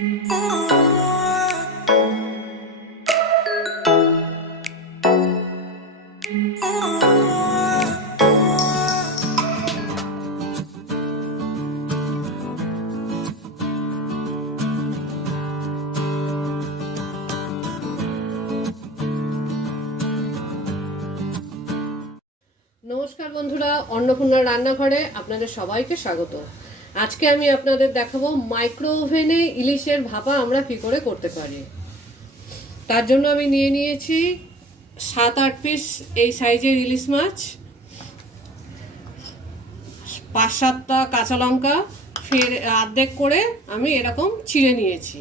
নমস্কার বন্ধুরা, অন্নপূর্ণা রান্নাঘরে আপনাদের সবাইকে স্বাগত। আজকে আমি আপনাদের দেখাবো মাইক্রো ওভেনে ইলিশের ভাপা আমরা কি করে করতে পারি। তার জন্য আমি নিয়ে নিয়েছি 7-8 পিস এই সাইজের ইলিশ মাছ, 5-7টা কাঁচা লঙ্কা ফের অর্ধেক করে আমি এরকম চিড়ে নিয়েছি।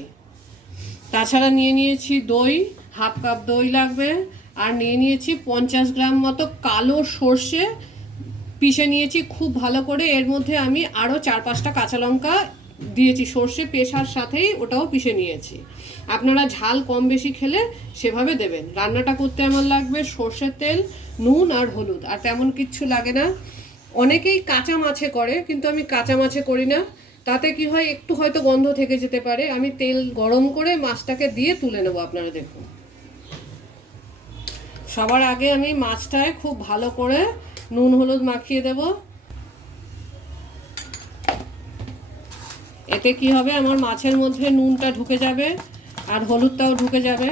তাছাড়া নিয়ে নিয়েছি দই, হাফ কাপ দই লাগবে, আর নিয়ে নিয়েছি 50 গ্রাম মতো কালো সর্ষে পিষে নিয়েছি খুব ভালো করে। এর মধ্যে আমি আরও 4-5টা কাঁচা লঙ্কা দিয়েছি, সর্ষে পেশার সাথেই ওটাও পিষে নিয়েছি। আপনারা ঝাল কম বেশি খেলে সেভাবে দেবেন। রান্নাটা করতে আমার লাগবে সর্ষের তেল, নুন আর হলুদ, আর তেমন কিচ্ছু লাগে না। অনেকেই কাঁচা মাছে করে, কিন্তু আমি কাঁচা মাছে করি না। তাতে কি হয়, একটু হয়তো গন্ধ থেকে যেতে পারে। আমি তেল গরম করে মাছটাকে দিয়ে তুলে নেব। আপনারা দেখুন, সবার আগে আমি মাছটায় খুব ভালো করে নুন হলুদ মাখিয়ে দেব। এতে কি হবে, আমার মাছের মধ্যে নুনটা ঢুকে যাবে আর হলুদটাও ঢুকে যাবে।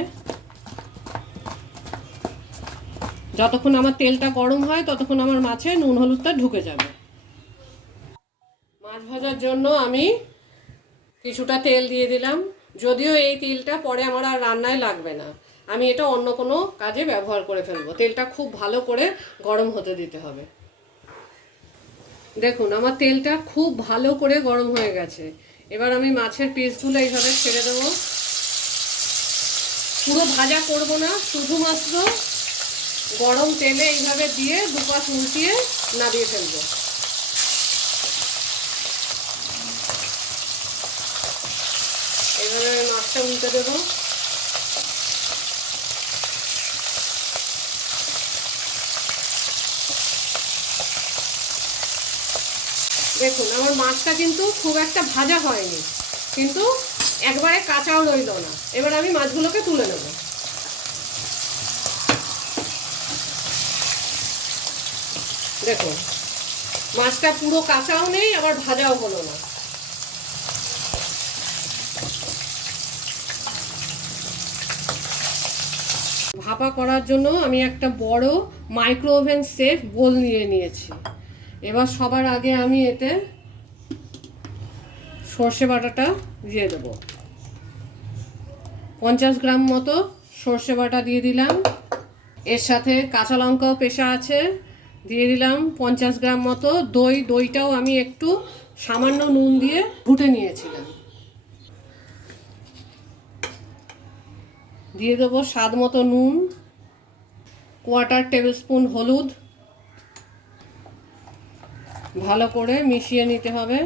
যতক্ষণ আমার তেলটা গরম হয় ততক্ষণ আমার মাছে নুন হলুদটা ঢুকে যাবে। মাছ ভাজার জন্য আমি কিছুটা তেল দিয়ে দিলাম, যদিও এই তেলটা পরে আমার আর রান্নায় লাগবে না। আমি এটা অন্য কোনো কাজে ব্যবহার করে ফেলবো। তেলটা খুব ভালো করে গরম হতে দিতে হবে। দেখুন, আমার তেলটা খুব ভালো করে গরম হয়ে গেছে। এবার আমি মাছের পিসগুলো এইভাবে ছেড়ে দেবো। পুরো ভাজা করব না, শুধুমাত্র গরম তেলে এইভাবে দিয়ে দুপাশ উল্টিয়ে নামিয়ে ফেলবো। এবারে মাছটা উল্টে দেবো। দেখুন, আমার মাছটা কিন্তু খুব একটা ভাজা হয়নি, কিন্তু একবারে কাঁচাও রইল না। এবার আমি মাছগুলোকে তুলে নেব। দেখুন, মাছটা পুরো কাঁচাও নেই, আবার ভাজাও হলো না। ভাপা করার জন্য আমি একটা বড় মাইক্রো ওভেন সেফ বোল নিয়ে নিয়েছি। এবার সবার আগে আমি এতে সর্ষে বাটাটা দিয়ে দেবো। 50 গ্রাম মতো সর্ষে বাটা দিয়ে দিলাম। এর সাথে কাঁচা লঙ্কাও পেশা আছে, দিয়ে দিলাম 50 গ্রাম মতো দই। দইটাও আমি একটু সামান্য নুন দিয়ে ঘুটে নিয়েছিলাম। দিয়ে দেবো স্বাদ মতো নুন, 1/4 টেবিল স্পুন হলুদ। ভালো করে মিশিয়ে নিতে হবে।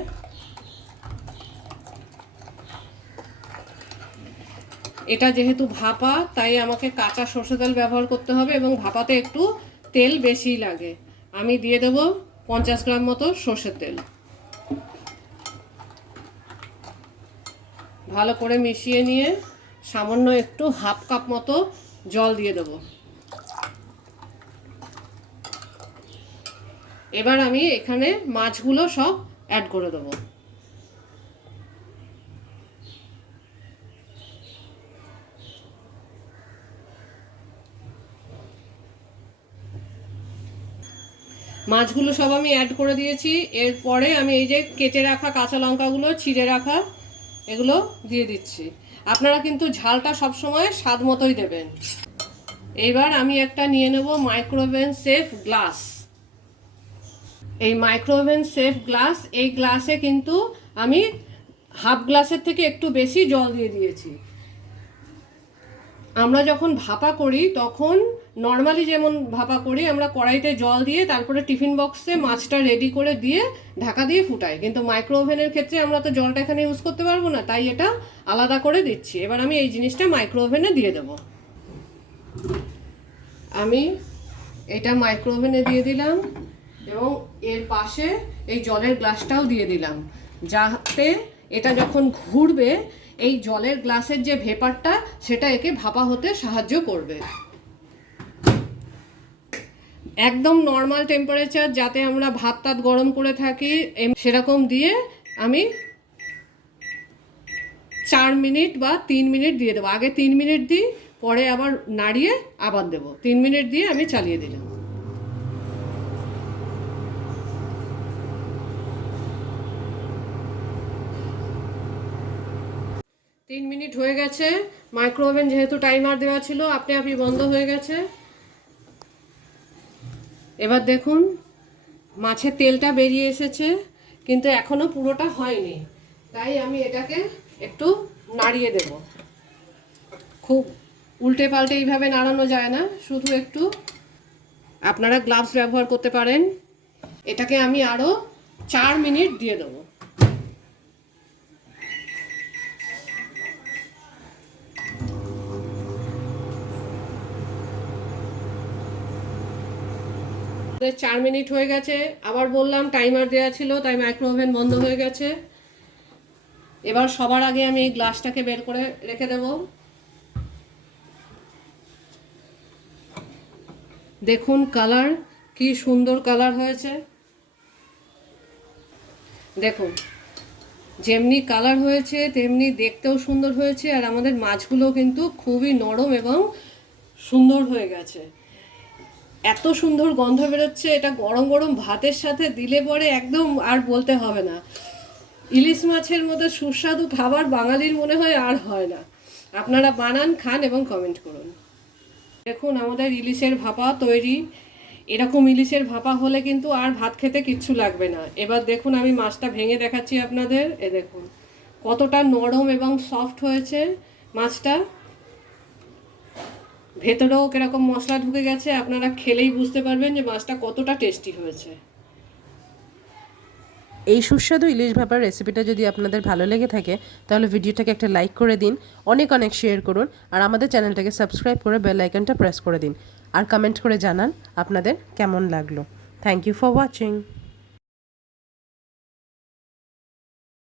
এটা যেহেতু ভাপা, তাই আমাকে কাঁচা সরষে তেল ব্যবহার করতে হবে, এবং ভাপাতে একটু তেল বেশি লাগে। আমি দিয়ে দেব 50 গ্রাম মতো সরষের তেল। ভালো করে মিশিয়ে নিয়ে সামান্য একটু হাফ কাপ মতো জল দিয়ে দেব। এবার আমি এখানে মাছগুলো সব অ্যাড করে দেব। মাছগুলো সব আমি অ্যাড করে দিয়েছি। এরপরে আমি এই যে কেটে রাখা কাঁচা লঙ্কাগুলো ছিঁড়ে রাখা, এগুলো দিয়ে দিচ্ছি। আপনারা কিন্তু ঝালটা সবসময় স্বাদ মতোই দেবেন। এইবার আমি একটা নিয়ে নেব মাইক্রোওভেন সেফ গ্লাস। এই মাইক্রোওভেন সেফ গ্লাস, এই গ্লাসে কিন্তু আমি হাফ গ্লাসের থেকে একটু বেশি জল দিয়ে দিয়েছি। আমরা যখন ভাপা করি তখন নর্মালি যেমন ভাপা করি, আমরা কড়াইতে জল দিয়ে তারপরে টিফিন বক্সে মাছটা রেডি করে দিয়ে ঢাকা দিয়ে ফুটাই। কিন্তু মাইক্রো ওভেনের ক্ষেত্রে আমরা তো জলটা এখানে ইউজ করতে পারবো না, তাই এটা আলাদা করে দিচ্ছি। এবার আমি এই জিনিসটা মাইক্রো ওভেনে দিয়ে দেব। আমি এটা মাইক্রো ওভেনে দিয়ে দিলাম, এবং এর পাশে এই জলের গ্লাসটাও দিয়ে দিলাম, যাতে এটা যখন ঘুরবে এই জলের গ্লাসের যে ভেপারটা সেটা একে ভাপা হতে সাহায্য করবে। একদম নর্মাল টেম্পারেচার, যাতে আমরা ভাত টাত গরম করে থাকি সেরকম দিয়ে আমি 4 মিনিট বা 3 মিনিট দিয়ে দেবো। আগে 3 মিনিট দিই, পরে আবার নাড়িয়ে আবার দেবো। 3 মিনিট দিয়ে আমি চালিয়ে দিলাম। তিন মিনিট হয়ে গেছে। মাইক্রো ওভেন যেহেতু টাইমার দেওয়া ছিল, আপনি আপনি বন্ধ হয়ে গেছে। এবার দেখুন মাছের তেলটা বেরিয়ে এসেছে, কিন্তু এখনো পুরোটা হয়নি, তাই আমি এটাকে একটু নাড়িয়ে দেব। খুব উল্টে পাল্টে এইভাবে নাড়ানো যায় না, শুধু একটু। আপনারা গ্লাভস ব্যবহার করতে পারেন। এটাকে আমি আরও 4 মিনিট দিয়ে দেবো। আমাদের 4 মিনিট হয়ে গেছে। আবার বললাম টাইমার দেওয়া ছিল, তাই মাইক্রো ওভেন বন্ধ হয়ে গেছে। এবার সবার আগে আমি এই গ্লাসটাকে বের করে রেখে দেব। দেখুন কালার, কি সুন্দর কালার হয়েছে। দেখুন যেমনি কালার হয়েছে তেমনি দেখতেও সুন্দর হয়েছে, আর আমাদের মাছগুলো কিন্তু খুবই নরম এবং সুন্দর হয়ে গেছে। এত সুন্দর গন্ধ বেরোচ্ছে, এটা গরম গরম ভাতের সাথে দিলে পরে একদম আর বলতে হবে না। ইলিশ মাছের মতো সুস্বাদু খাবার বাঙালির মনে হয় আর হয় না। আপনারা বানান, খান এবং কমেন্ট করুন। দেখুন আমাদের ইলিশের ভাপা তৈরি। এরকম ইলিশের ভাপা হলে কিন্তু আর ভাত খেতে কিচ্ছু লাগবে না। এবার দেখুন আমি মাছটা ভেঙে দেখাচ্ছি আপনাদের। এ দেখুন কতটা নরম এবং সফট হয়েছে মাছটা। ভেতরেও কিরকম মশলা ঢুকে গেছে, আপনারা খেলেই বুঝতে পারবেন যে মাছটা কতটা টেস্টি হয়েছে। এই সুস্বাদু ইলিশ ভাপার রেসিপিটা যদি আপনাদের ভালো লেগে থাকে তাহলে ভিডিওটাকে একটা লাইক করে দিন, অনেক অনেক শেয়ার করুন, আর আমাদের চ্যানেলটাকে সাবস্ক্রাইব করে বেল আইকনটা প্রেস করে দিন, আর কমেন্ট করে জানান আপনাদের কেমন লাগলো। Thank you for watching.